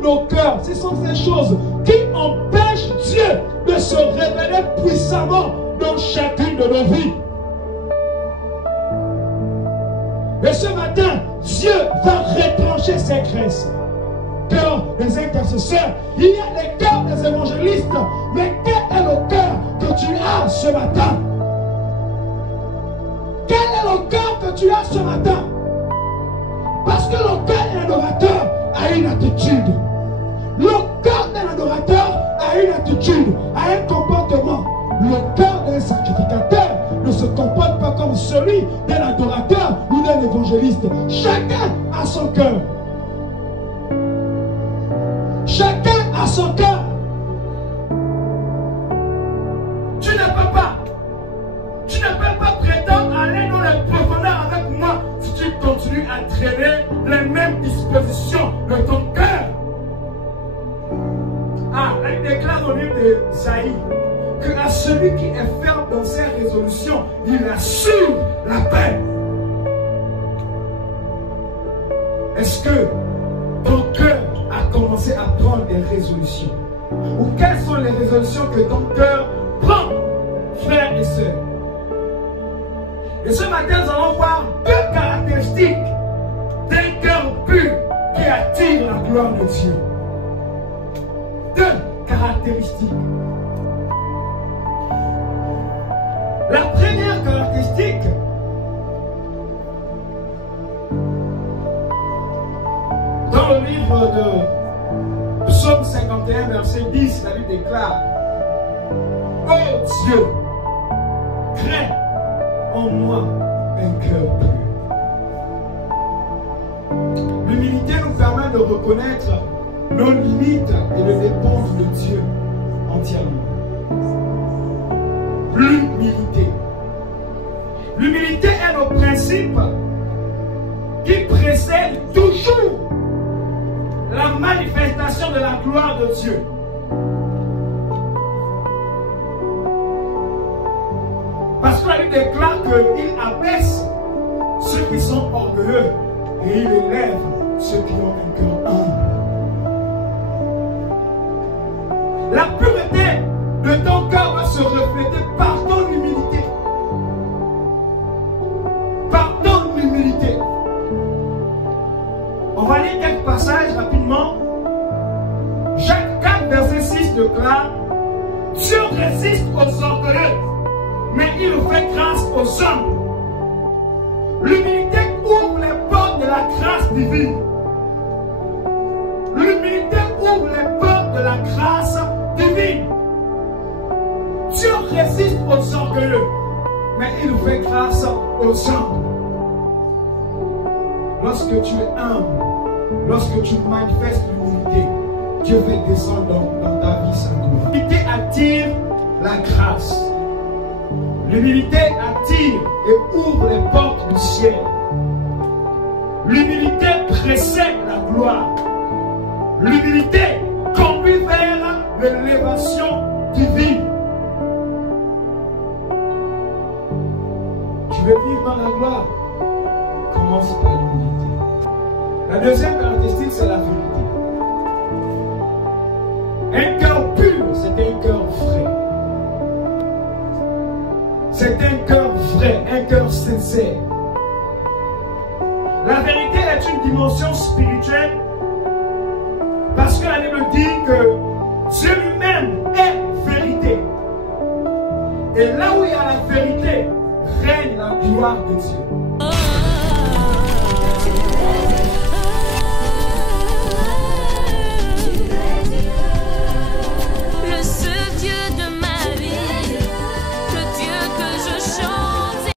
dans nos cœurs. Ce sont ces choses qui empêchent Dieu de se révéler puissamment dans chacune de nos vies. Et ce matin, Dieu va retrancher ses graisses. Cœur des intercesseurs, il y a les cœurs des évangélistes, mais quel est le cœur que tu as ce matin? Quel est le cœur que tu as ce matin? Parce que le cœur d'un adorateur a une attitude. Le cœur d'un adorateur a une attitude, a un comportement. Le cœur d'un sacrificateur ne se comporte pas comme celui d'un adorateur ou d'un évangéliste. Chacun a son cœur. Chacun a son cœur. Tu ne peux pas prétendre aller dans les profondeurs avec moi si tu continues à traîner les mêmes dispositions de ton cœur. Ah, elle déclare au livre d'Isaïe que à celui qui est ferme dans ses résolutions, il assure la paix. Est-ce que ton cœur a commencé à prendre des résolutions? Ou quelles sont les résolutions que ton cœur prend, frères et sœurs? Et ce matin, nous allons voir deux caractéristiques d'un cœur pur qui attire la gloire de Dieu. Deux caractéristiques. La première caractéristique, dans le livre de Psaume 51, verset 10, la Bible déclare: ô Dieu, crée en moi un cœur pur. L'humilité nous permet de reconnaître nos limites et de dépendre de Dieu entièrement. L'humilité. L'humilité est le principe qui précède toujours la manifestation de la gloire de Dieu. Parce que la Bible déclare qu'il abaisse ceux qui sont orgueilleux et il élève ceux qui ont un cœur humble. La pureté de ton cœur va se refléter par ton humilité. Par ton humilité. On va lire quelques passages rapidement. Jacques 4, verset 6 déclare: Dieu résiste aux orgueilleux, mais il fait grâce aux hommes. L'humilité ouvre les portes de la grâce divine. L'humilité ouvre les portes de la grâce divine. Dieu résiste aux orgueilleux, mais il fait grâce aux humbles. Lorsque tu es humble, lorsque tu manifestes l'humilité, Dieu fait descendre dans ta vie sa gloire. L'humilité attire la grâce. L'humilité attire et ouvre les portes du ciel. L'humilité précède la gloire. L'humilité conduit vers l'élévation divine. Tu veux vivre dans la gloire? Commence par l'humilité. La deuxième caractéristique, c'est la vérité. Un cœur pur, c'est un cœur vrai. C'est un cœur vrai, un cœur sincère. La vérité est une dimension spirituelle parce que la Bible dit que Dieu lui-même est vérité. Et là où il y a la vérité, règne la gloire de Dieu.